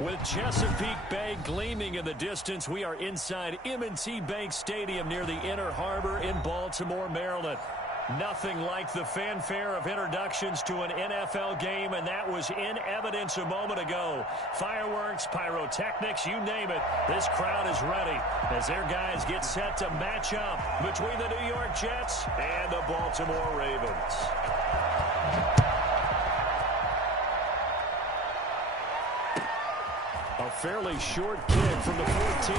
With Chesapeake Bay gleaming in the distance, we are inside M&T Bank Stadium near the Inner Harbor in Baltimore, Maryland. Nothing like the fanfare of introductions to an NFL game, and that was in evidence a moment ago. Fireworks, pyrotechnics, you name it. This crowd is ready as their guys get set to match up between the New York Jets and the Baltimore Ravens. A fairly short kick from the 14.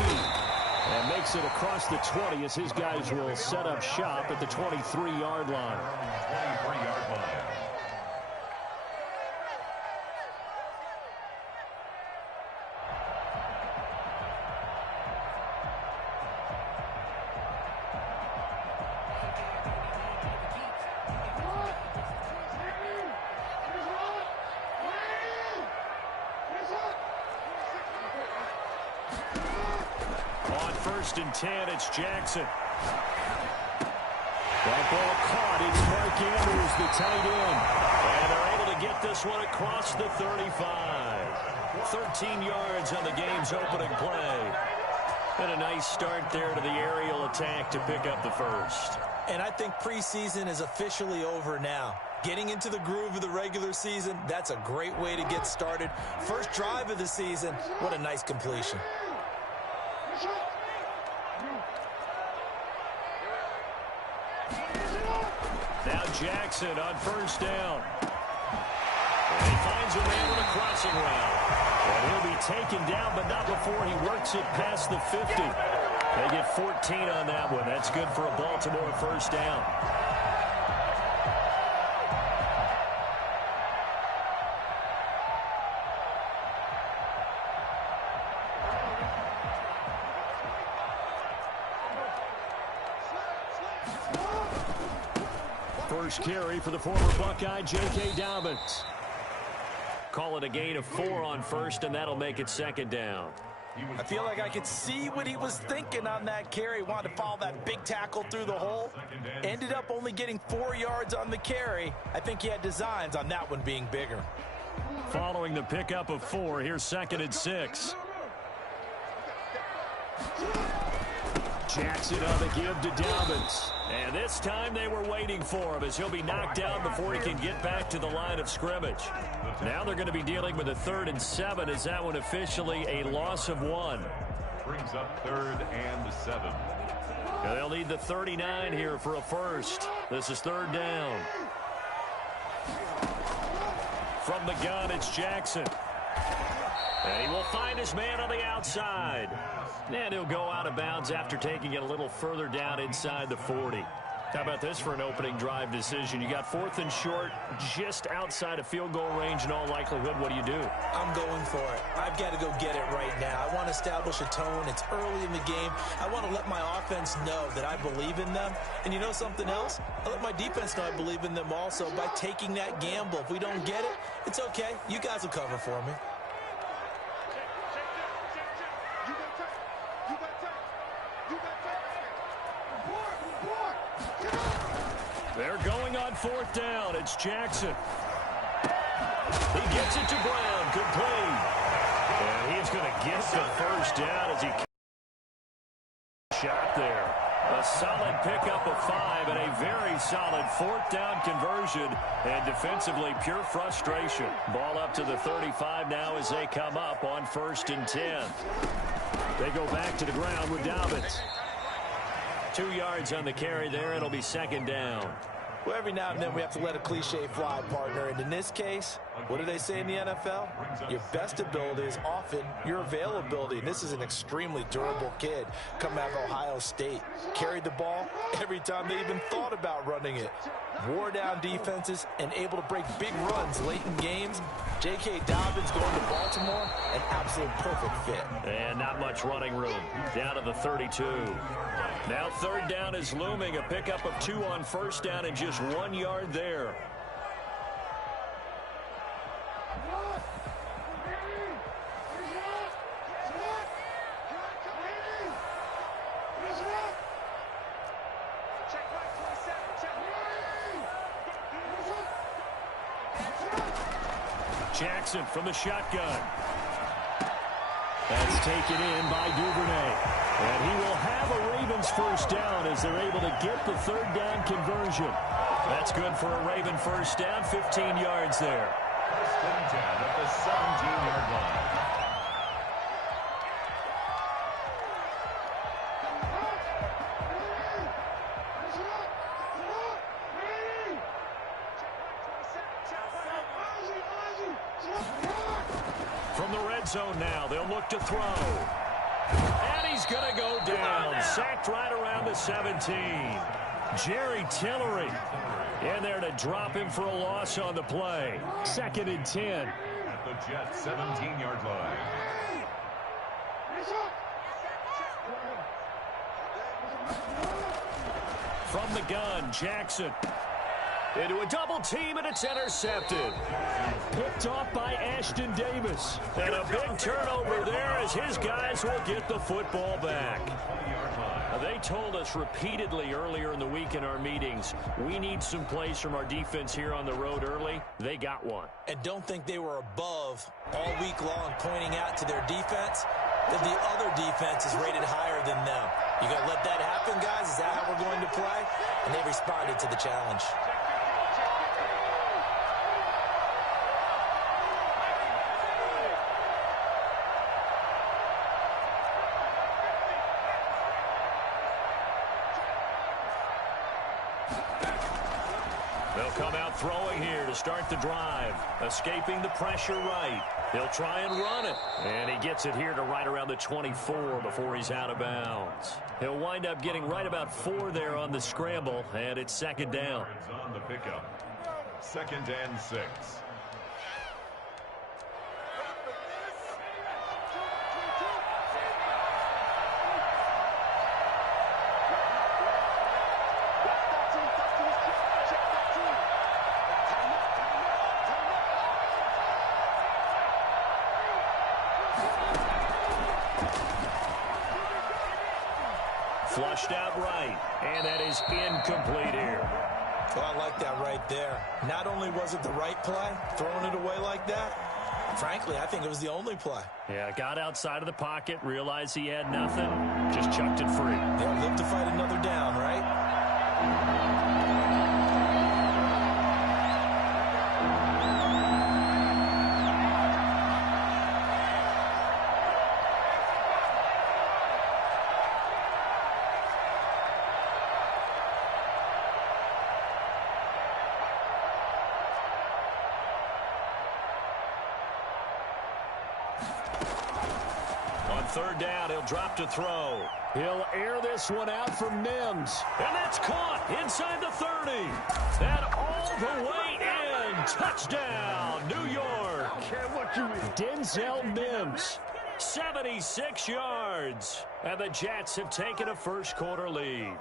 And makes it across the 20 as his guys will set up shop at the 23-yard line. First and 10, it's Jackson. That ball caught. It's Mark Andrews, the tight end. And they're able to get this one across the 35. 13 yards on the game's opening play. And a nice start there to the aerial attack to pick up the first. And I think preseason is officially over now. Getting into the groove of the regular season, that's a great way to get started. First drive of the season, what a nice completion. Now Jackson on first down. And he finds a man on a crossing route. And he'll be taken down, but not before he works it past the 50. They get 14 on that one. That's good for a Baltimore first down. First carry for the former Buckeye, J.K. Dobbins. Call it a gain of 4 on first, and that'll make it second down. I feel like I could see what he was thinking on that carry. Wanted to follow that big tackle through the hole. Ended up only getting 4 yards on the carry. I think he had designs on that one being bigger. Following the pickup of 4, here's second and 6. Jackson on the give to Dobbins. And this time they were waiting for him as he'll be knocked down before he can get back to the line of scrimmage. Now they're going to be dealing with a 3rd and 7 as that one officially a loss of 1. Brings up 3rd and 7. Now they'll need the 39 here for a first. This is 3rd down. From the gun, it's Jackson. And he will find his man on the outside. And he'll go out of bounds after taking it a little further down inside the 40. How about this for an opening drive decision? You got 4th and short, just outside of field goal range in all likelihood. What do you do? I'm going for it. I've got to go get it right now. I want to establish a tone. It's early in the game. I want to let my offense know that I believe in them. And you know something else? I let my defense know I believe in them also by taking that gamble. If we don't get it, it's okay. You guys will cover for me. They're going on 4th down. It's Jackson. He gets it to Brown. Complete. And he's going to get the first down as he shot there. A solid pickup of 5 and a very solid 4th down conversion. And defensively, pure frustration. Ball up to the 35 now as they come up on 1st and 10. They go back to the ground with Dobbins. 2 yards on the carry there. It'll be 2nd down. Well, every now and then we have to let a cliche fly, partner. And in this case, what do they say in the NFL? Your best ability is often your availability. And this is an extremely durable kid coming out of Ohio State. Carried the ball every time they even thought about running it. Wore down defenses and able to break big runs late in games. J.K. Dobbins going to Baltimore, an absolute perfect fit. And not much running room. Down to the 32. Now 3rd down is looming. A pickup of 2 on 1st down and just 1 yard there. Jackson from the shotgun. That's taken in by Duvernay. And he will have a Ravens first down as they're able to get the third down conversion. That's good for a Raven first down, 15 yards there. First and 10 at the 17-yard line. From the red zone now, they'll look to throw. And he's going to go down. Sacked right around the 17. Jerry Tillery in there to drop him for a loss on the play. 2nd and 10. At the Jets' 17-yard line. From the gun, Jackson. Into a double team, and it's intercepted. Picked off by Ashton Davis. And a big turnover there as his guys will get the football back. They told us repeatedly earlier in the week in our meetings, we need some plays from our defense here on the road early. They got one. And don't think they were above all week long pointing out to their defense that the other defense is rated higher than them. You got to let that happen, guys? Is that how we're going to play? And they responded to the challenge. They'll come out throwing here to start the drive. Escaping the pressure right. He'll try and run it. And he gets it here to right around the 24 before he's out of bounds. He'll wind up getting right about 4 there on the scramble, and it's 2nd down. On the pickup. 2nd and 6. Flushed out right, and that is incomplete here. Well, I like that right there. Not only was it the right play, throwing it away like that, frankly, I think it was the only play. Yeah, got outside of the pocket, realized he had nothing, just chucked it free. Yeah, live to fight another down, right? On 3rd down, he'll drop to throw. He'll air this one out for Mims. And that's caught inside the 30. And all the way in. Touchdown, New York. Denzel Mims, 76 yards. And the Jets have taken a first-quarter lead.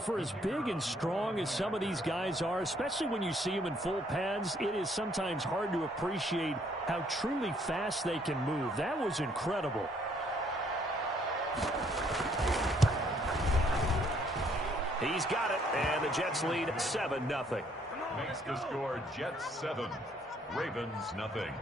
For as big and strong as some of these guys are, especially when you see them in full pads, it is sometimes hard to appreciate how truly fast they can move. That was incredible. He's got it, and the Jets lead 7-0. Makes the score Jets 7, Ravens nothing.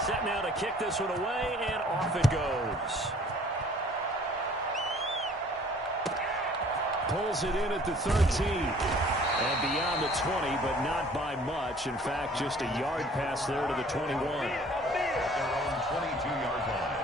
Set now to kick this one away, and off it goes. Pulls it in at the 13. And beyond the 20, but not by much. In fact, just a yard pass there to the 21. At their own 22-yard line.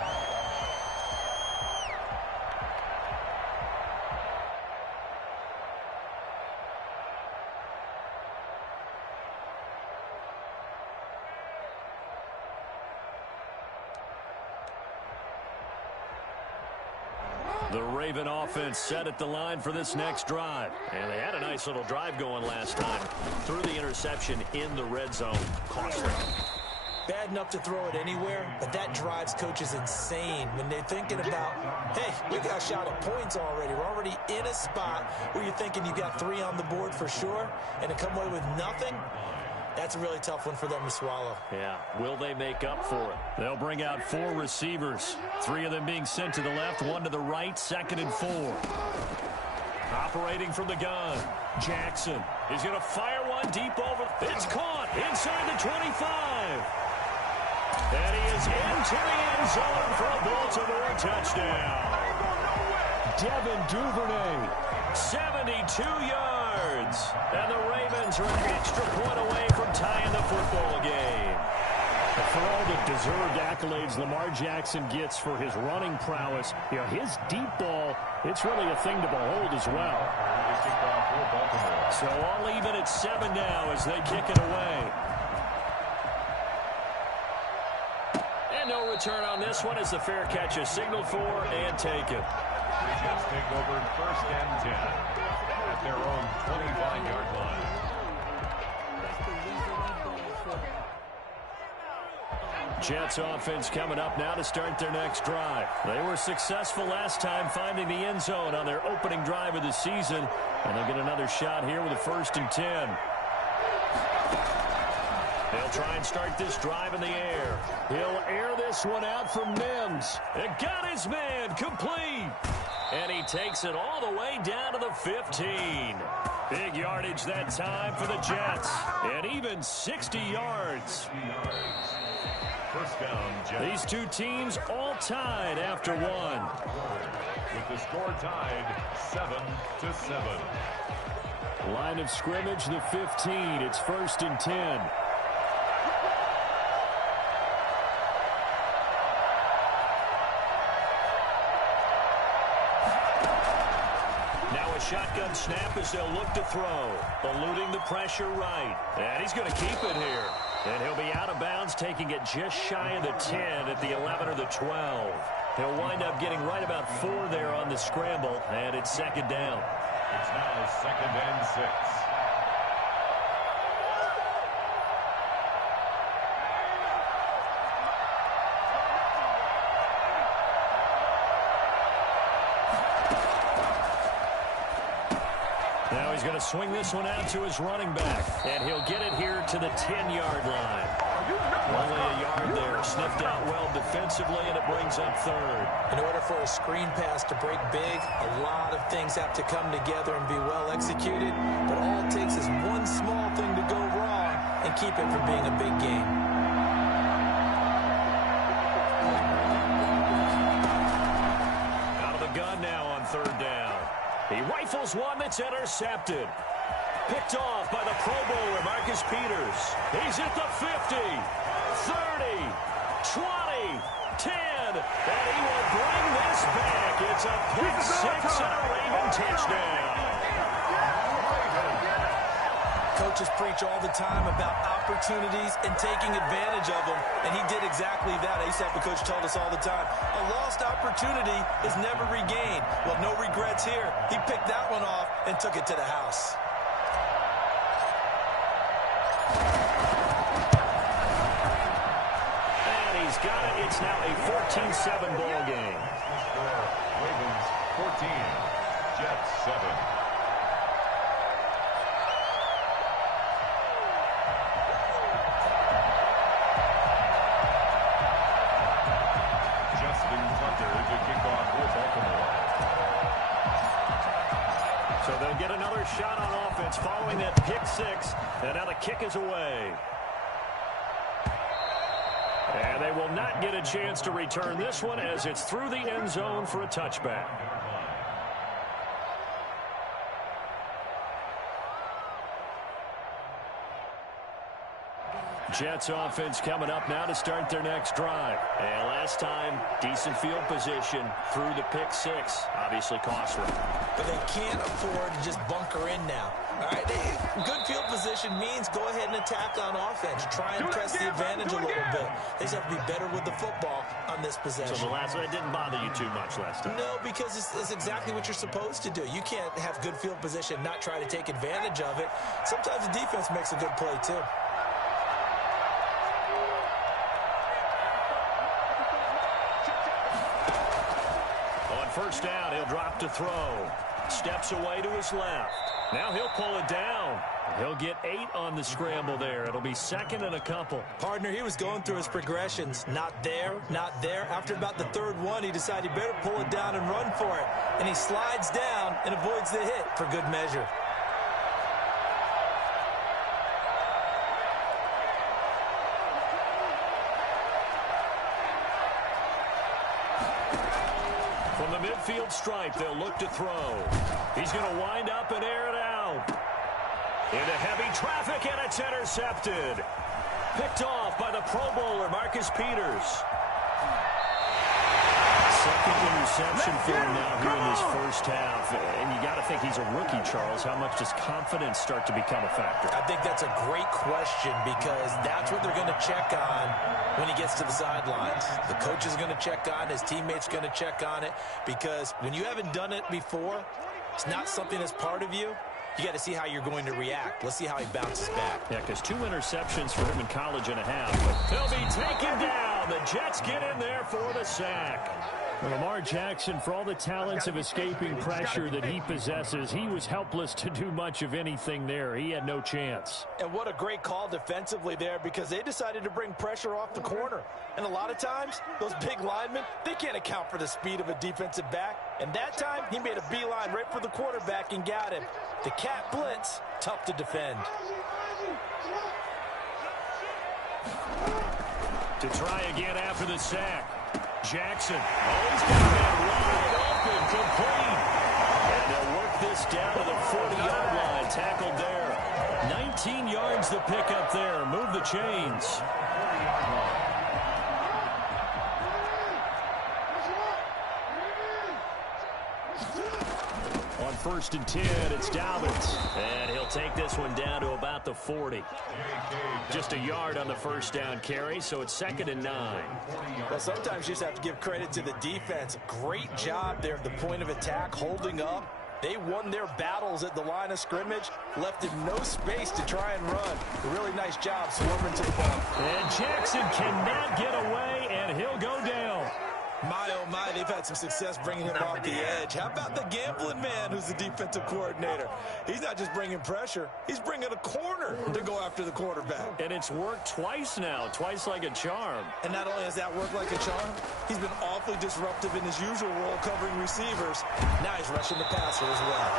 The Raven offense set at the line for this next drive. And they had a nice little drive going last time. Threw the interception in the red zone. Costly. Bad enough to throw it anywhere, but that drives coaches insane when they're thinking about, hey, we got a shot at points already. We're already in a spot where you're thinking you got 3 on the board for sure, and to come away with nothing, That's a really tough one for them to swallow. Yeah, will they make up for it? They'll bring out 4 receivers, 3 of them being sent to the left, 1 to the right, 2nd and 4. Operating from the gun, Jackson is going to fire one deep over. It's caught inside the 25. And he is into the end zone for a Baltimore touchdown. Devin Duvernay, 72 yards. And the Ravens are an extra point away from tying the football game. For all the deserved accolades Lamar Jackson gets for his running prowess, his deep ball, it's really a thing to behold as well. So all even at 7 now as they kick it away. And no return on this one as the fair catch is signaled for and taken. The Jets take over 1st and 10 at their own 25-yard line. Jets offense coming up now to start their next drive. They were successful last time finding the end zone on their opening drive of the season, and they'll get another shot here with a 1st and 10. They'll try and start this drive in the air. He'll air this one out for Mims. It got his man complete. And he takes it all the way down to the 15. Big yardage that time for the Jets. And even 60 yards. 1st down, Jets. These 2 teams all tied after 1. With the score tied 7-7. Line of scrimmage, the 15. It's 1st and 10. Shotgun snap as they'll look to throw. Eluding the pressure right. And he's going to keep it here. And he'll be out of bounds, taking it just shy of the 10 at the 11 or the 12. He'll wind up getting right about 4 there on the scramble, and it's 2nd down. It's now 2nd and 6. Now he's going to swing this one out to his running back, and he'll get it here to the 10-yard line. Only a yard there, sniffed out well defensively, and it brings up 3rd. In order for a screen pass to break big, a lot of things have to come together and be well executed, but all it takes is one small thing to go wrong and keep it from being a big game. Out of the gun now on 3rd down. He rifles one that's intercepted. Picked off by the Pro Bowler, Marcus Peters. He's at the 50, 30, 20, 10, and he will bring this back. It's a pick 6 and a Raven touchdown. Coaches preach all the time about opportunities and taking advantage of them, and he did exactly that. I used to have a coach told us all the time, a lost opportunity is never regained. Well, no regrets here. He picked that one off and took it to the house. And he's got it. It's now a 14-7 ball game. Ravens 14, Jets 7. So they'll get another shot on offense following that pick 6, and now the kick is away. And they will not get a chance to return this one as it's through the end zone for a touchback. Jets offense coming up now to start their next drive. And last time, decent field position through the pick 6. Obviously costly. But they can't afford to just bunker in now. All right, good field position means go ahead and attack on offense. Try and press the advantage a little bit. They just have to be better with the football on this possession. So the last one didn't bother you too much last time? No, because it's exactly what you're supposed to do. You can't have good field position, not try to take advantage of it. Sometimes the defense makes a good play, too. First down, he'll drop to throw. Steps away to his left. Now he'll pull it down. He'll get 8 on the scramble there. It'll be second and a couple. Partner, he was going through his progressions. Not there, not there. After about the third one, he decided he better pull it down and run for it. And he slides down and avoids the hit for good measure. From the midfield stripe, they'll look to throw. He's going to wind up and air it out. Into heavy traffic, and it's intercepted. Picked off by the Pro Bowler, Marcus Peters. Second interception for him now here in this first half. And you got to think he's a rookie, Charles. How much does confidence start to become a factor? I think that's a great question because that's what they're going to check on when he gets to the sidelines. The coach is going to check on, his teammates going to check on it, because when you haven't done it before, it's not something that's part of you. You got to see how you're going to react. Let's see how he bounces back. Yeah, because 2 interceptions for him in college and a half. But they'll be taken down. The Jets get in there for the sack. Lamar Jackson, for all the talents of escaping pressure that he possesses, he was helpless to do much of anything there. He had no chance. And what a great call defensively there, because they decided to bring pressure off the corner. And a lot of times, those big linemen, they can't account for the speed of a defensive back. And that time, he made a beeline right for the quarterback and got him. The cat blitz, tough to defend. To try again after the sack. Jackson, he's got that wide open, complete. And they'll work this down to the 40-yard line, tackled there. 19 yards the pickup there, move the chains. On 1st and 10, it's Dobbins. And he'll take this one down to about the 40. Just a yard on the first down carry, so it's 2nd and 9. Well, sometimes you just have to give credit to the defense. Great job there at the point of attack, holding up. They won their battles at the line of scrimmage, left him no space to try and run. A really nice job swarming to the ball. And Jackson cannot get away, and he'll go down. My, oh my, they've had some success bringing him off the edge. How about the gambling man who's the defensive coordinator? He's not just bringing pressure. He's bringing a corner to go after the quarterback. And it's worked twice now, twice like a charm. And not only has that worked like a charm, he's been awfully disruptive in his usual role covering receivers. Now he's rushing the passer as well.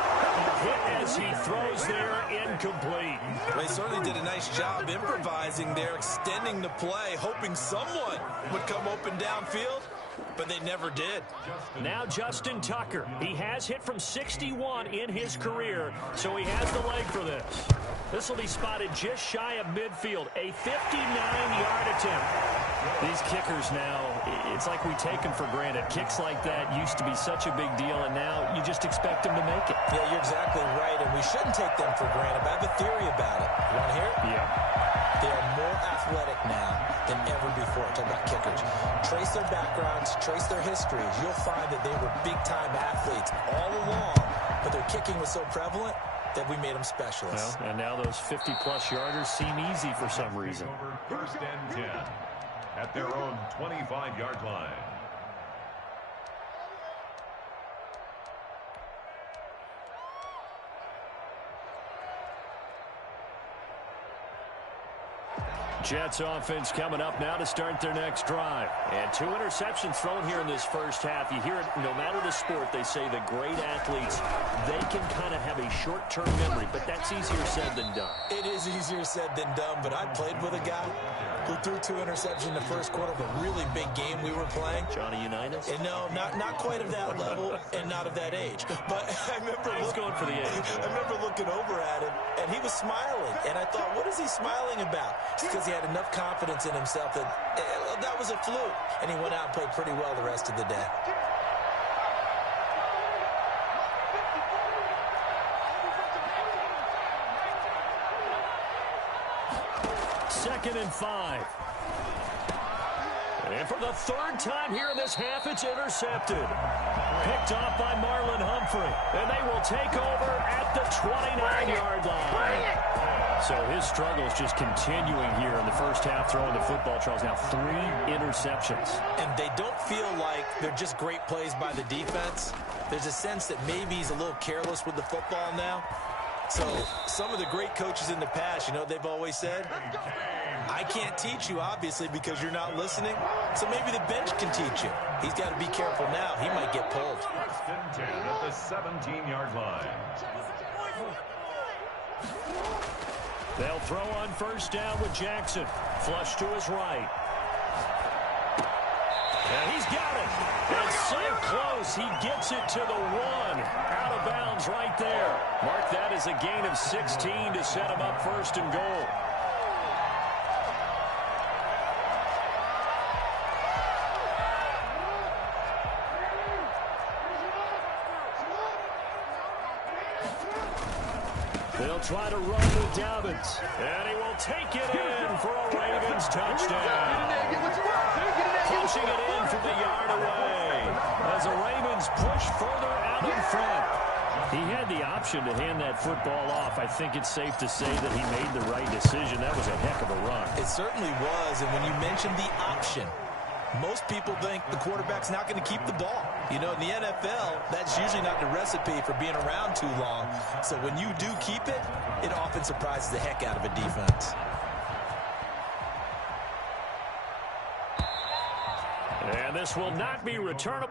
Hit as he throws there, incomplete. Well, he certainly did a nice job improvising there, extending the play, hoping someone would come open downfield. But they never did. Now Justin Tucker. He has hit from 61 in his career, so he has the leg for this. This will be spotted just shy of midfield. A 59-yard attempt. These kickers now, it's like we take them for granted. Kicks like that used to be such a big deal, and now you just expect them to make it. Yeah, you're exactly right, and we shouldn't take them for granted. But I have a theory about it. You want to hear it? Yeah. They are more athletic now than ever before. Talk about kickers. Trace their backgrounds, trace their histories. You'll find that they were big-time athletes all along, but their kicking was so prevalent that we made them specialists. Well, and now those 50-plus yarders seem easy for some reason. 1st and 10 at their own 25-yard line. Jets offense coming up now to start their next drive. And 2 interceptions thrown here in this first half. You hear it, no matter the sport, they say the great athletes, they can kind of have a short-term memory, but that's easier said than done. It is easier said than done, but I played with a guy who threw 2 interceptions in the first quarter of a really big game we were playing. Johnny Unitas? And no, not quite of that level and not of that age. But I remember going for the age. I remember looking over at him, and he was smiling. And I thought, what is he smiling about? It's because he had enough confidence in himself that that was a fluke. And he went out and played pretty well the rest of the day. Second and 5. And for the 3rd time here in this half, it's intercepted. Picked off by Marlon Humphrey. And they will take over at the 29-yard line. So his struggle is just continuing here in the first half throwing the football, Charles. Now 3 interceptions. And they don't feel like they're just great plays by the defense. There's a sense that maybe he's a little careless with the football now. So some of the great coaches in the past, you know what they've always said? I can't teach you, obviously, because you're not listening. So maybe the bench can teach you. He's got to be careful now. He might get pulled. First and 10 at the 17-yard line. They'll throw on first down with Jackson. Flush to his right. And he's got it. And so close, he gets it to the 1. Out of bounds right there. Mark that as a gain of 16 to set him up first and goal. They'll try to run with Dobbins. And he will take it in for a Ravens touchdown. Pushing it in from a yard away as the Ravens push further out in front. He had the option to hand that football off. I think it's safe to say that he made the right decision. That was a heck of a run. It certainly was, and when you mentioned the option, most people think the quarterback's not going to keep the ball. You know, in the NFL, that's usually not the recipe for being around too long. So when you do keep it, it often surprises the heck out of a defense. And this will not be returnable.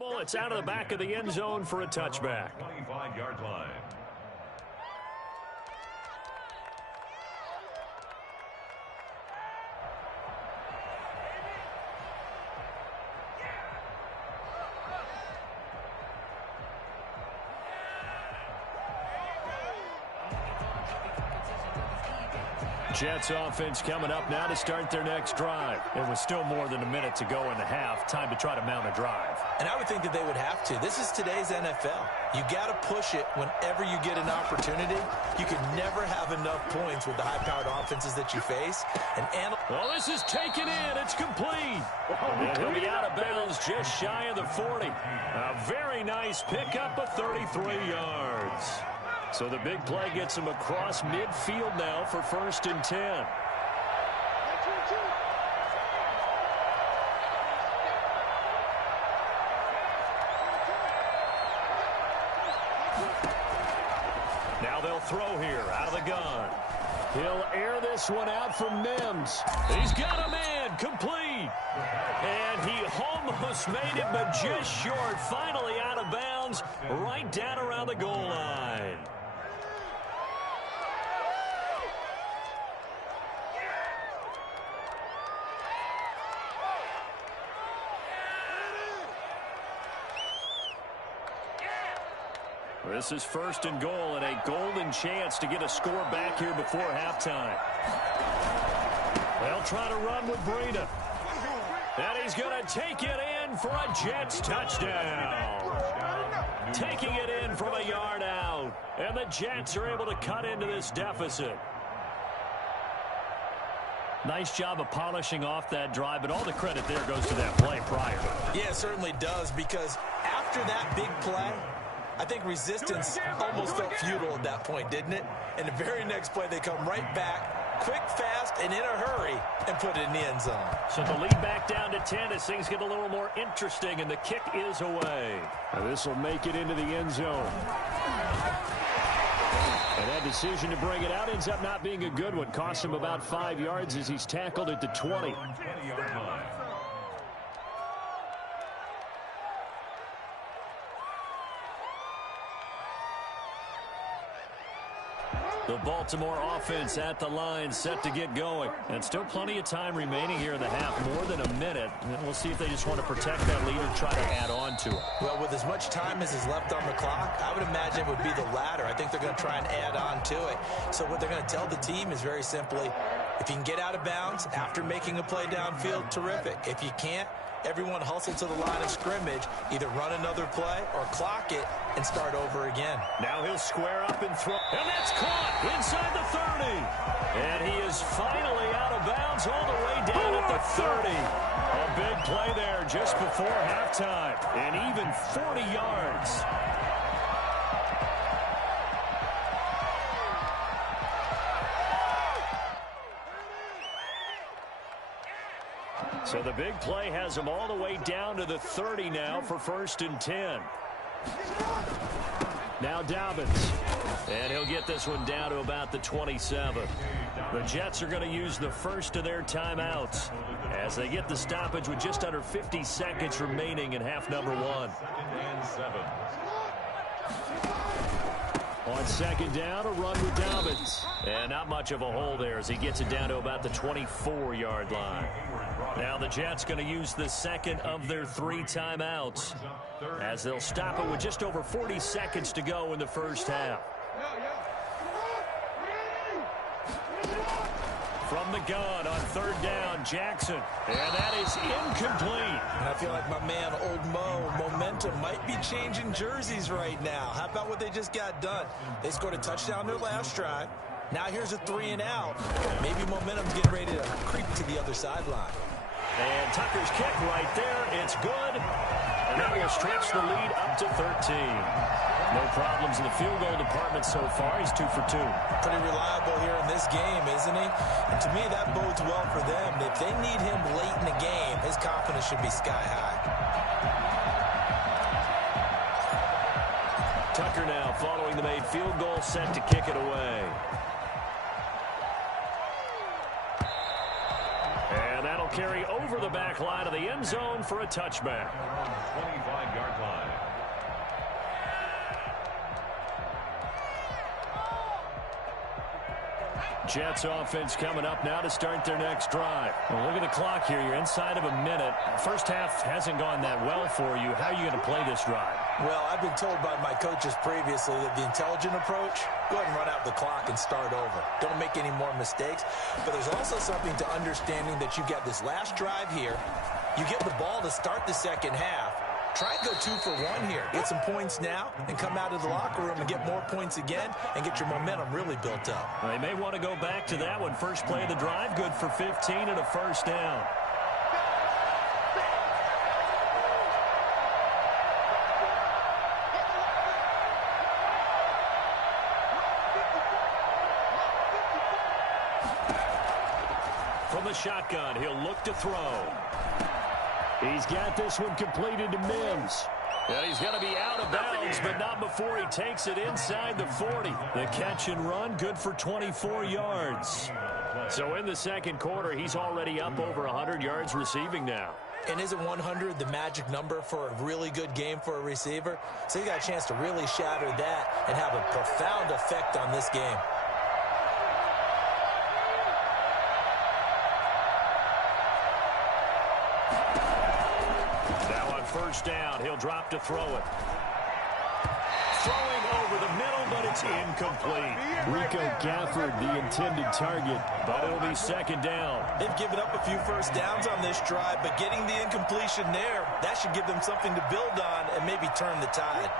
Well, it's out of the back of the end zone for a touchback. 25-yard line. Jets offense coming up now to start their next drive. It was still more than a minute to go in the half. Time to try to mount a drive. And I would think that they would have to. This is today's NFL. You got to push it whenever you get an opportunity. You can never have enough points with the high-powered offenses that you face. Well, this is taken in. It's complete. And he'll be out of bounds just shy of the 40. A very nice pickup of 33 yards. So the big play gets him across midfield now for first and 10. Now they'll throw here out of the gun. He'll air this one out from Mims. He's got a man complete. And he almost made it, but just short. Finally out of bounds, right down around the goal line. This is first and goal and a golden chance to get a score back here before halftime. They'll try to run with Breida. And he's going to take it in for a Jets touchdown. Taking it in from a yard out. And the Jets are able to cut into this deficit. Nice job of polishing off that drive, but all the credit there goes to that play prior. Yeah, it certainly does, because after that big play, I think resistance almost felt futile at that point, didn't it? And the very next play, they come right back, quick, fast, and in a hurry, and put it in the end zone. So the lead back down to 10 as things get a little more interesting, and the kick is away. This will make it into the end zone. And that decision to bring it out ends up not being a good one. Costs him about 5 yards as he's tackled at the 20. The Baltimore offense at the line, set to get going. And still plenty of time remaining here in the half, more than a minute. And we'll see if they just want to protect that lead or try to add on to it. Well, with as much time as is left on the clock, I would imagine it would be the latter. I think they're going to try and add on to it. So what they're going to tell the team is very simply, if you can get out of bounds after making a play downfield, terrific. If you can't, Everyone hustle to the line of scrimmage, either run another play or clock it and start over again. Now he'll square up and throw. And that's caught inside the 30. And he is finally out of bounds all the way down at the 30. A big play there just before halftime. And even 40 yards. So the big play has him all the way down to the 30 now for 1st and 10. Now Dobbins. And he'll get this one down to about the 27. The Jets are going to use the first of their timeouts as they get the stoppage with just under 50 seconds remaining in half number 1. On 2nd down, a run with Dobbins. And not much of a hole there as he gets it down to about the 24-yard line. Now the Jets going to use the second of their 3 timeouts as they'll stop it with just over 40 seconds to go in the first half. From the gun on 3rd down, Jackson. And that is incomplete. And I feel like my man, Old Mo, momentum might be changing jerseys right now. How about what they just got done? They scored a touchdown their last drive. Now here's a 3 and out. Maybe momentum's getting ready to creep to the other sideline. And Tucker's kick right there. It's good. And that will stretch the lead up to 13. No problems in the field goal department so far. He's 2 for 2. Pretty reliable here in this game, isn't he? And to me, that bodes well for them. If they need him late in the game, his confidence should be sky high. Tucker now following the made field goal, set to kick it away. And that'll carry over the back line of the end zone for a touchback. 25-yard line. Jets offense coming up now to start their next drive. Well, look at the clock here. You're inside of a minute. First half hasn't gone that well for you. How are you going to play this drive? Well, I've been told by my coaches previously that the intelligent approach, go ahead and run out the clock and start over. Don't make any more mistakes. But there's also something to understanding that you've got this last drive here. You get the ball to start the second half. Try and go 2 for 1 here. Get some points now and come out of the locker room and get more points again and get your momentum really built up. Well, they may want to go back to that one. First play of the drive, good for 15 and a first down. From the shotgun, he'll look to throw. He's got this one completed to Mims. And he's going to be out of bounds, but not before he takes it inside the 40. The catch and run, good for 24 yards. So in the second quarter, he's already up over 100 yards receiving now. And isn't 100 the magic number for a really good game for a receiver? So he got a chance to really shatter that and have a profound effect on this game. First down, he'll drop to throw it. Throwing over the middle, but it's incomplete. Rico Gafford, the intended target, but it'll be second down. They've given up a few first downs on this drive, but getting the incompletion there, that should give them something to build on and maybe turn the tide.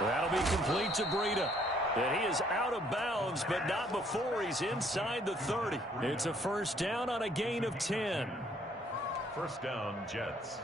That'll be complete to Breida. And he is out of bounds, but not before he's inside the 30. It's a first down on a gain of 10. First down, Jets.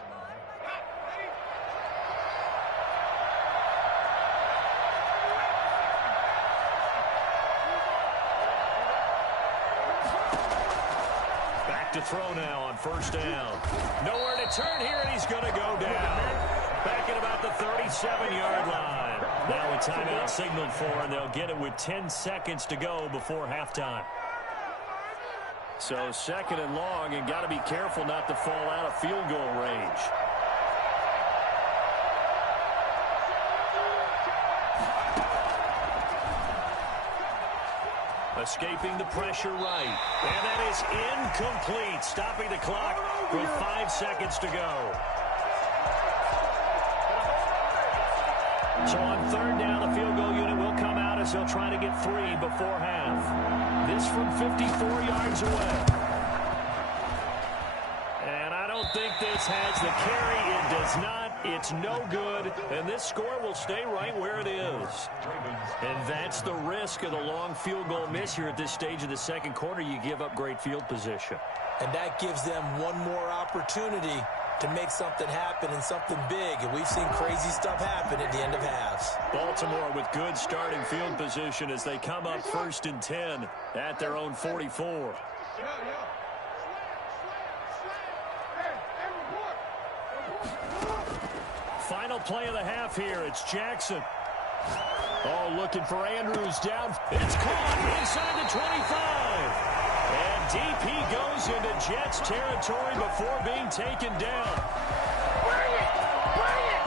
Back to throw now on first down. Nowhere to turn here, and he's going to go down. Back at about the 37-yard line. Now a timeout signaled for, and they'll get it with 10 seconds to go before halftime. So second and long, and got to be careful not to fall out of field goal range. Escaping the pressure right. And that is incomplete, stopping the clock with 5 seconds to go. So on third down, the field goal unit will come out as they'll try to get 3 before half. This from 54 yards away. And I don't think this has the carry. It does not. It's no good. And this score will stay right where it is. And that's the risk of the long field goal miss here at this stage of the second quarter. You give up great field position. And that gives them one more opportunity to make something happen and something big. And we've seen crazy stuff happen at the end of halves. Baltimore with good starting field position as they come up 1st and 10 at their own 44. Final play of the half here. It's Jackson. Oh, looking for Andrews down. It's caught inside the 25. And deep he goes into Jets territory before being taken down. Bring it! Bring it!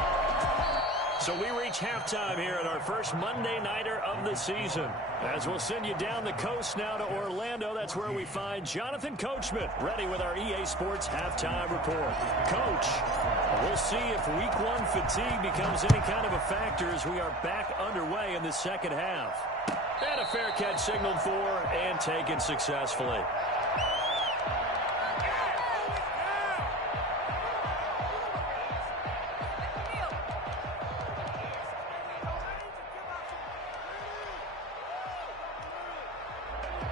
So we reach halftime here at our first Monday Nighter of the season. As we'll send you down the coast now to Orlando, that's where we find Jonathan Coachman, ready with our EA Sports Halftime Report. Coach, we'll see if Week 1 fatigue becomes any kind of a factor as we are back underway in the second half. And a fair catch signaled for and taken successfully.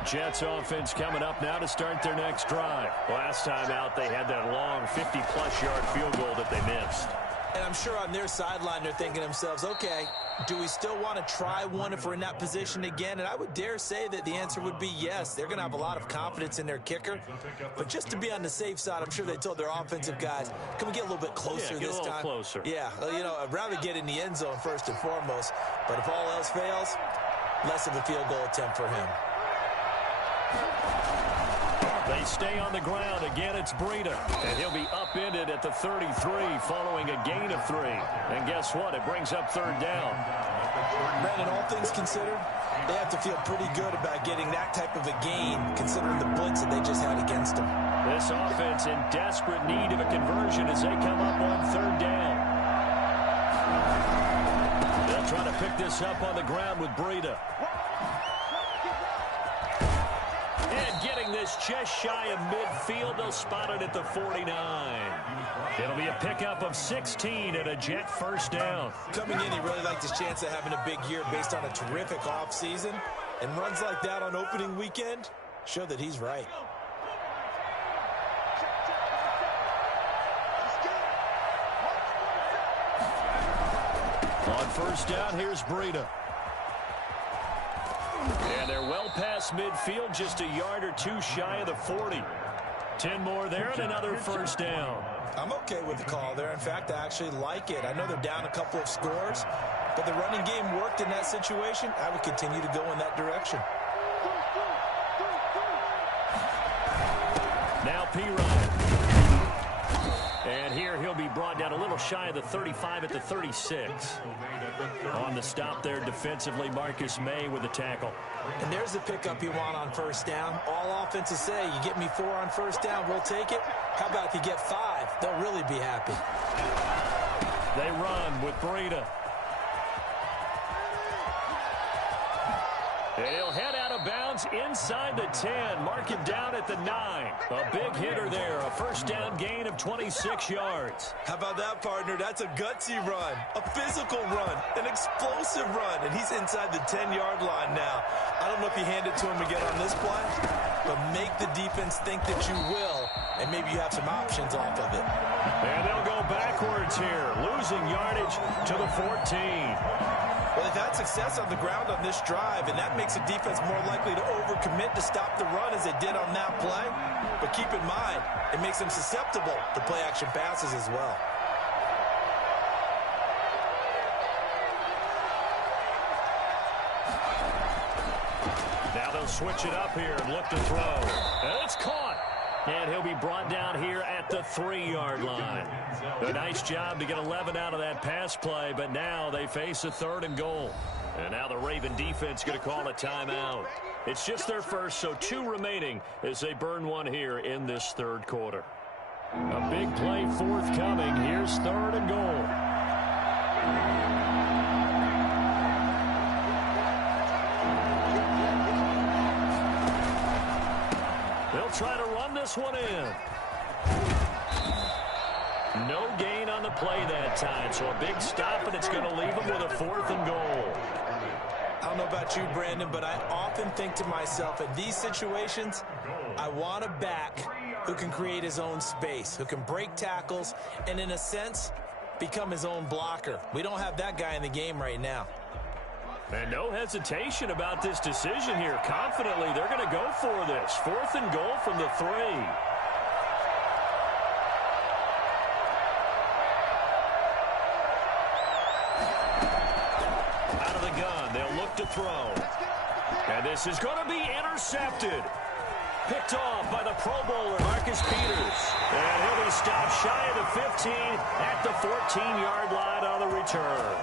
Jets offense coming up now to start their next drive. Last time out, they had that long 50-plus yard field goal that they missed. And I'm sure on their sideline they're thinking to themselves, okay, do we still want to try one if we're in that position again? And I would dare say that the answer would be yes. They're going to have a lot of confidence in their kicker. But just to be on the safe side, I'm sure they told their offensive guys, can we get a little bit closer this time? Closer. Yeah, you know, I'd rather get in the end zone first and foremost. But if all else fails, less of a field goal attempt for him. They stay on the ground. Again, it's Breida. And he'll be upended at the 33 following a gain of 3. And guess what? It brings up third down. Brandon, all things considered, they have to feel pretty good about getting that type of a gain considering the blitz that they just had against them. This offense in desperate need of a conversion as they come up on third down. They'll try to pick this up on the ground with Breida. And getting this just shy of midfield, they'll spot it at the 49. It'll be a pickup of 16 and a Jet first down. Coming in, he really liked his chance of having a big year based on a terrific offseason. And runs like that on opening weekend show that he's right. On first down, here's Breida. And they're well past midfield, just a yard or two shy of the 40. 10 more there and another first down. I'm okay with the call there. In fact, I actually like it. I know they're down a couple of scores, but the running game worked in that situation. I would continue to go in that direction. Now P-Ryan. And here he'll be brought down a little shy of the 35 at the 36. On the stop there defensively, Marcus May with the tackle. And there's the pickup you want on first down. All offenses say, you get me 4 on first down, we'll take it. How about if you get 5? They'll really be happy. They run with Breida. And he'll head out of bounds inside the 10. Mark him down at the 9. A big hitter there. A first down gain of 26 yards. How about that, partner? That's a gutsy run, a physical run, an explosive run. And he's inside the 10-yard line now. I don't know if you hand it to him again on this play, but make the defense think that you will, and maybe you have some options off of it. And they'll go backwards here, losing yardage to the 14. Well, they've had success on the ground on this drive, and that makes a defense more likely to overcommit to stop the run as they did on that play. But keep in mind, it makes them susceptible to play-action passes as well. Now they'll switch it up here and look to throw. And it's caught. And he'll be brought down here at the 3-yard line. A nice job to get 11 out of that pass play, but now they face a 3rd and goal. And now the Raven defense going to call a timeout. It's just their first, so 2 remaining as they burn one here in this 3rd quarter. A big play forthcoming. Here's 3rd and goal. try to run this one in. No gain on the play that time, so a big stop, and it's going to leave him with a 4th and goal. I don't know about you, Brandon, but I often think to myself, in these situations, I want a back who can create his own space, who can break tackles, and in a sense, become his own blocker. We don't have that guy in the game right now. And no hesitation about this decision here. Confidently, they're going to go for this. 4th and goal from the 3. Out of the gun, they'll look to throw. And this is going to be intercepted. Picked off by the Pro Bowler, Marcus Peters. And he'll be stopped shy of the 15 at the 14-yard line on the return.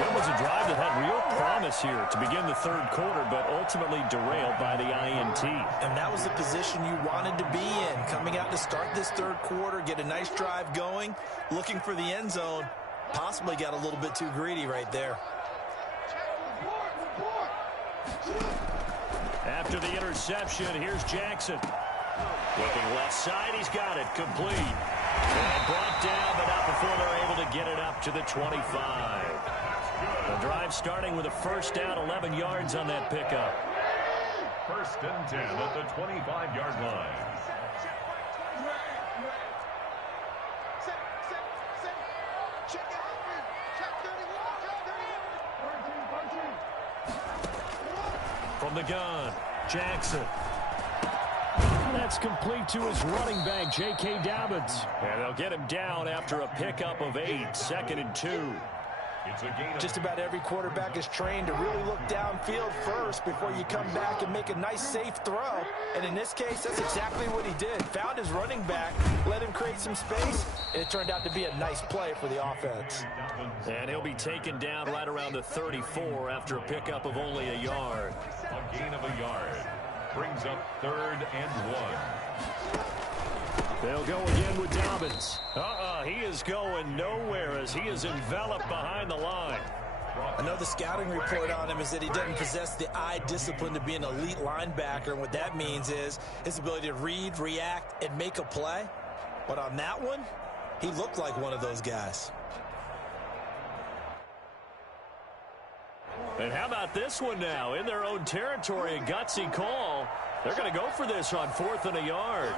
It was a drive that had real promise here to begin the 3rd quarter, but ultimately derailed by the INT. And that was the position you wanted to be in, coming out to start this 3rd quarter, get a nice drive going, looking for the end zone. Possibly got a little bit too greedy right there. After the interception, here's Jackson. Looking left side, he's got it, complete. And brought down, but not before they're able to get it up to the 25. The drive starting with a 1st down, 11 yards on that pickup. 1st and 10 at the 25-yard line. From the gun, Jackson. That's complete to his running back, J.K. Dobbins. And they'll get him down after a pickup of 8, 2nd and 2. Just about every quarterback is trained to really look downfield first before you come back and make a nice, safe throw. And in this case, that's exactly what he did. Found his running back, let him create some space, and it turned out to be a nice play for the offense. And he'll be taken down right around the 34 after a pickup of only a yard. A gain of a yard. Brings up 3rd and 1. They'll go again with Dobbins. He is going nowhere as he is enveloped behind the line. I know the scouting report on him is that he doesn't possess the eye discipline to be an elite linebacker. And what that means is his ability to read, react, and make a play. But on that one, he looked like one of those guys. And how about this one now? In their own territory, a gutsy call. They're going to go for this on 4th and a yard.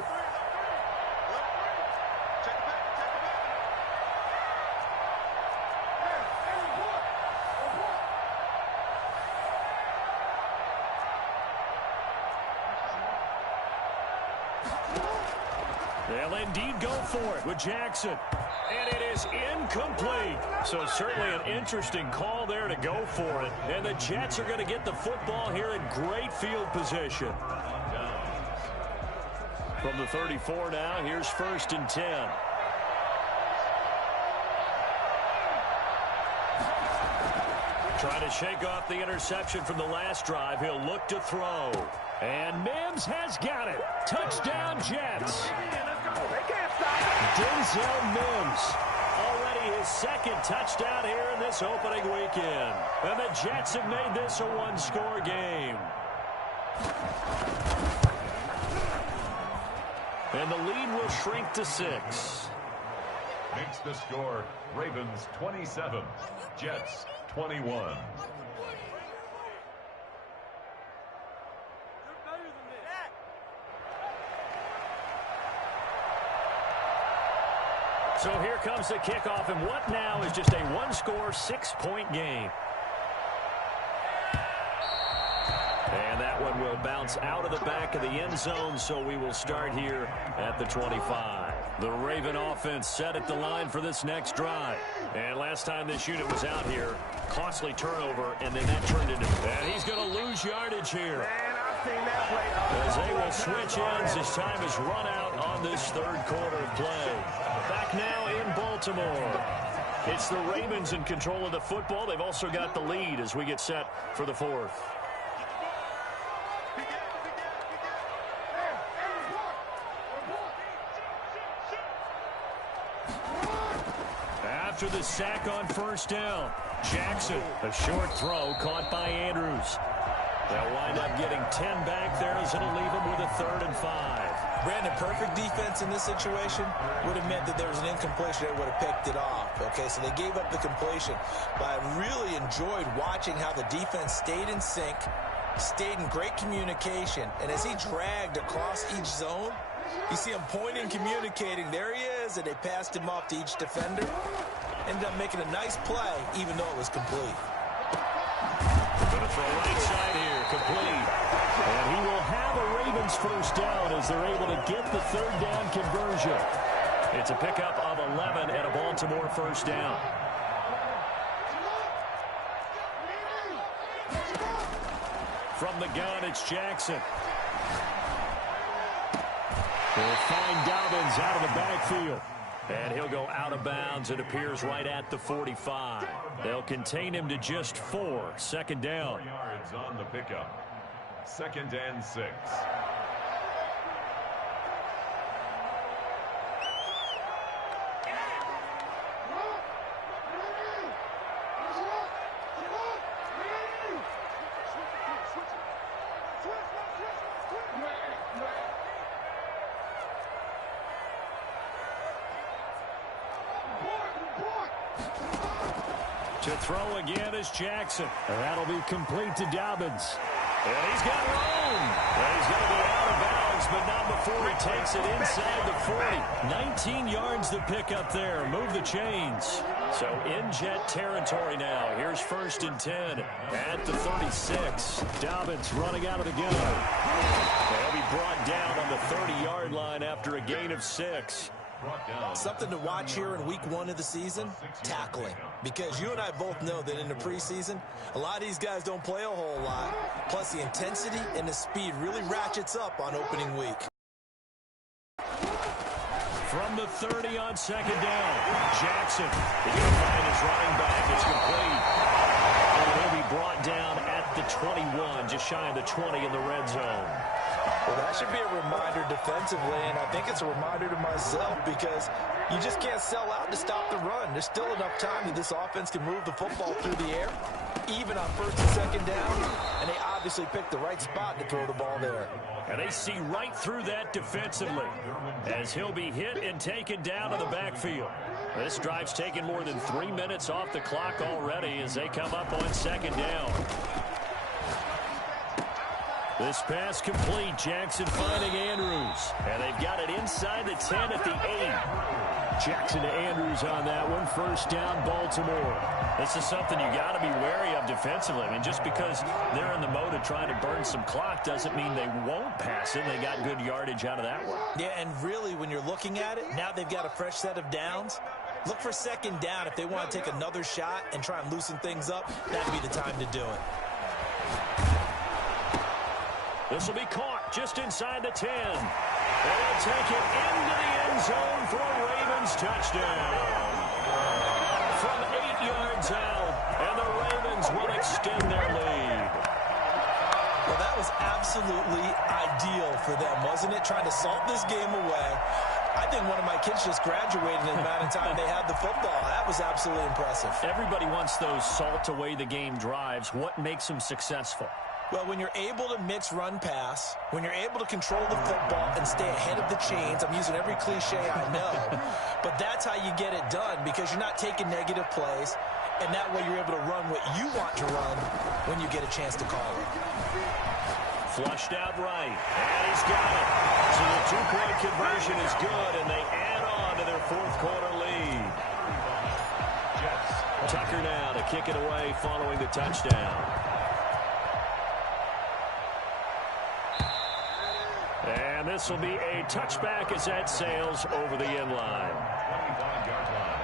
They'll indeed go for it with Jackson. And it is incomplete. So certainly an interesting call there to go for it. And the Jets are going to get the football here in great field position. From the 34 now, here's 1st and 10. Trying to shake off the interception from the last drive. He'll look to throw. And Mims has got it. Touchdown, Jets. Denzel Mims. Already his 2nd touchdown here in this opening weekend. And the Jets have made this a one-score game. And the lead will shrink to 6. Makes the score Ravens 27, Jets 21. So here comes the kickoff, and what now is just a one-score, 6-point game. And that one will bounce out of the back of the end zone, so we will start here at the 25. The Raven offense set at the line for this next drive. And last time this unit was out here, costly turnover, and then that turned into... And he's going to lose yardage here. As they will switch ends as time is run out on this 3rd quarter of play. Back now in Baltimore. It's the Ravens in control of the football. They've also got the lead as we get set for the 4th. After the sack on 1st down, Jackson, a short throw caught by Andrews. They'll wind up getting 10 back there as it'll leave them with a 3rd and 5. Brandon, perfect defense in this situation would have meant that there was an incompletion. They would have picked it off. Okay, so they gave up the completion. But I really enjoyed watching how the defense stayed in sync, stayed in great communication. And as he dragged across each zone, you see him pointing, communicating. There he is, and they passed him off to each defender. Ended up making a nice play, even though it was complete. Going to throw right side here, complete. And he will have a Ravens first down as they're able to get the 3rd down conversion. It's a pickup of 11 and a Baltimore first down. From the gun, it's Jackson. They'll find Dobbins out of the backfield. And he'll go out of bounds. It appears right at the 45. They'll contain him to just 4. 2nd down. 4 yards on the pickup. 2nd and 6. To throw again is Jackson. And that'll be complete to Dobbins. And he's got room. And he's going to go out of bounds, but not before he takes it inside the 40. 19 yards to pick up there. Move the chains. So in jet territory now. Here's 1st and 10 at the 36. Dobbins running out of the gun. They'll be brought down on the 30-yard line after a gain of 6. Something to watch here in week 1 of the season, tackling. Because you and I both know that in the preseason, a lot of these guys don't play a whole lot. Plus, the intensity and the speed really ratchets up on opening week. From the 30 on 2nd down, Jackson. He's going to find his running back. It's complete. And he'll be brought down at the 21, just shy of the 20 in the red zone. Well, that should be a reminder defensively, and I think it's a reminder to myself because you just can't sell out to stop the run. There's still enough time that this offense can move the football through the air, even on 1st and 2nd down, and they obviously picked the right spot to throw the ball there. And they see right through that defensively as he'll be hit and taken down to the backfield. This drive's taken more than 3 minutes off the clock already as they come up on 2nd down. This pass complete. Jackson finding Andrews. And they've got it inside the 10 at the 8. Jackson to Andrews on that one. 1st down, Baltimore. This is something you got to be wary of defensively. I mean, just because they're in the mode of trying to burn some clock doesn't mean they won't pass it. They got good yardage out of that one. Yeah, and really, when you're looking at it, now they've got a fresh set of downs. Look for 2nd down. If they want to take another shot and try and loosen things up, that'd be the time to do it. This will be caught just inside the 10. And they'll take it into the end zone for a Ravens touchdown. From 8 yards out, and the Ravens will extend their lead. Well, that was absolutely ideal for them, wasn't it? Trying to salt this game away. I think one of my kids just graduated in the amount of time they had the football. That was absolutely impressive. Everybody wants those salt away the game drives. What makes them successful? Well, when you're able to mix run-pass, when you're able to control the football and stay ahead of the chains, I'm using every cliche I know, but that's how you get it done because you're not taking negative plays, and that way you're able to run what you want to run when you get a chance to call it. Flushed out right, and he's got it. So the 2-point conversion is good, and they add on to their 4th quarter lead. Tucker now to kick it away following the touchdown. And this will be a touchback as that sails over the end line. 25-yard line.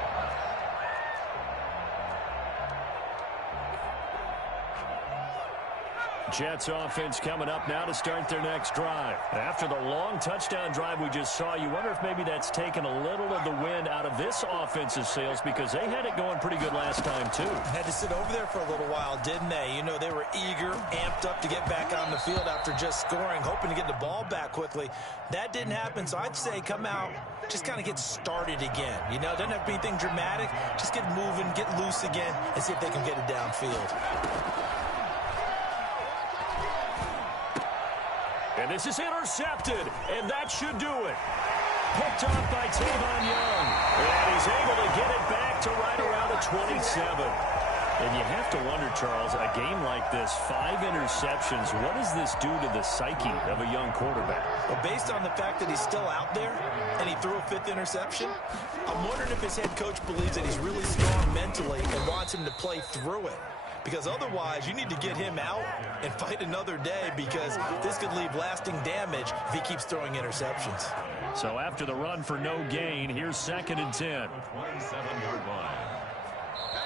Jets offense coming up now to start their next drive. After the long touchdown drive we just saw, you wonder if maybe that's taken a little of the wind out of this offensive sails because they had it going pretty good last time too. Had to sit over there for a little while, didn't they? You know, they were eager, amped up to get back on the field after just scoring, hoping to get the ball back quickly. That didn't happen, so I'd say come out, just kind of get started again. You know, it doesn't have to be anything dramatic. Just get moving, get loose again, and see if they can get it downfield. And this is intercepted, and that should do it. Picked off by Tavon Young. And he's able to get it back to right around the 27. And you have to wonder, Charles, a game like this, 5 interceptions, what does this do to the psyche of a young quarterback? Well, based on the fact that he's still out there and he threw a 5th interception, I'm wondering if his head coach believes that he's really strong mentally and wants him to play through it. Because otherwise, you need to get him out and fight another day, because this could leave lasting damage if he keeps throwing interceptions. So after the run for no gain, here's 2nd and 10. 27-yard line.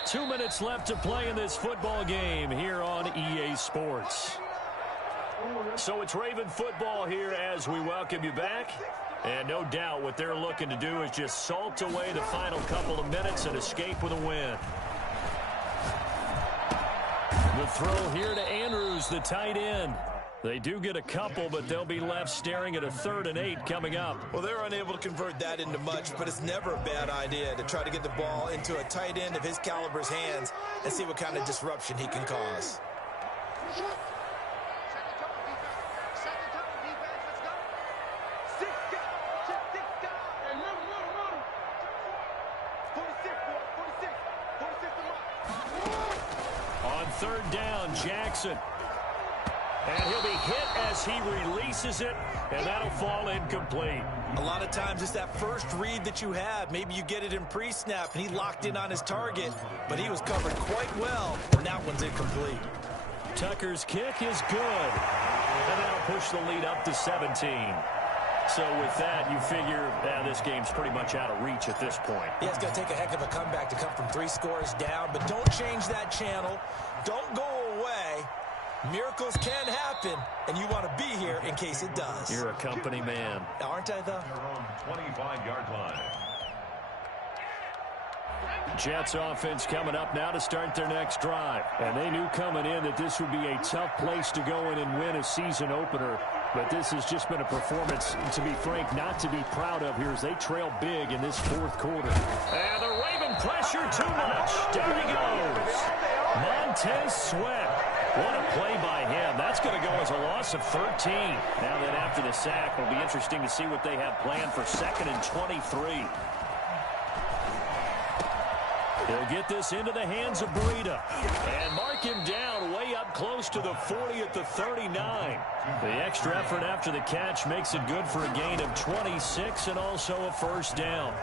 2 minutes left to play in this football game here on EA Sports. So it's Raven football here as we welcome you back. And no doubt what they're looking to do is just salt away the final couple of minutes and escape with a win. The throw here to Andrews, the tight end. They do get a couple, but they'll be left staring at a 3rd and 8 coming up. Well, they're unable to convert that into much, but it's never a bad idea to try to get the ball into a tight end of his caliber's hands and see what kind of disruption he can cause. On 3rd down, Jackson. And he'll be hit as he releases it, and that'll fall incomplete. A lot of times it's that first read that you have. Maybe you get it in pre-snap, and he locked in on his target, but he was covered quite well, and that one's incomplete. Tucker's kick is good, and that'll push the lead up to 17. So with that, you figure this game's pretty much out of reach at this point. Yeah, it's going to take a heck of a comeback to come from 3 scores down, but don't change that channel. Don't go away. Miracles can happen, and you want to be here in case it does. You're a company man. Aren't I, though? Your own 25-yard line. Jets offense coming up now to start their next drive. And they knew coming in that this would be a tough place to go in and win a season opener. But this has just been a performance, to be frank, not to be proud of here as they trail big in this 4th quarter. And the Raven pressure too much. Down he goes. Montez Sweat. What a play by him. That's going to go as a loss of 13. Now that after the sack, it'll be interesting to see what they have planned for 2nd and 23. He'll get this into the hands of Breida. And mark him down way up close to the 40 at the 39. The extra effort after the catch makes it good for a gain of 26 and also a 1st down.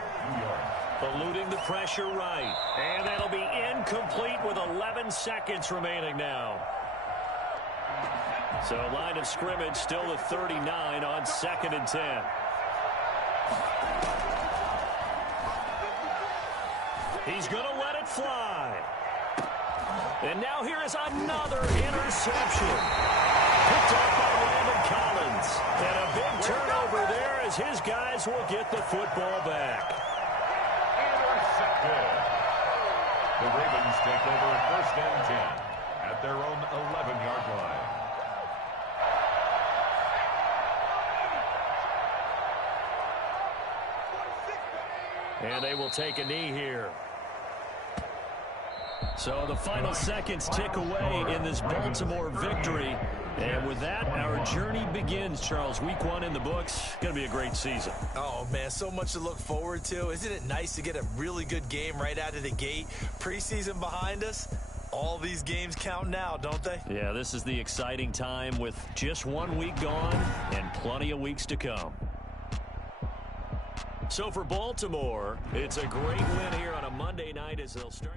Eluding the pressure right. And that'll be incomplete with 11 seconds remaining now. So line of scrimmage still the 39 on 2nd and 10. He's going to let it fly. And now here is another interception. Picked up by Landon Collins. And a big turnover there as his guys will get the football back. Intercepted. The Ravens take over 1st and 10 at their own 11-yard line. And they will take a knee here. So the final seconds tick away in this Baltimore victory. And with that, our journey begins, Charles. Week 1 in the books. Going to be a great season. Oh, man, so much to look forward to. Isn't it nice to get a really good game right out of the gate? Preseason behind us. All these games count now, don't they? Yeah, this is the exciting time with just 1 week gone and plenty of weeks to come. So for Baltimore, it's a great win here on a Monday night as they'll start.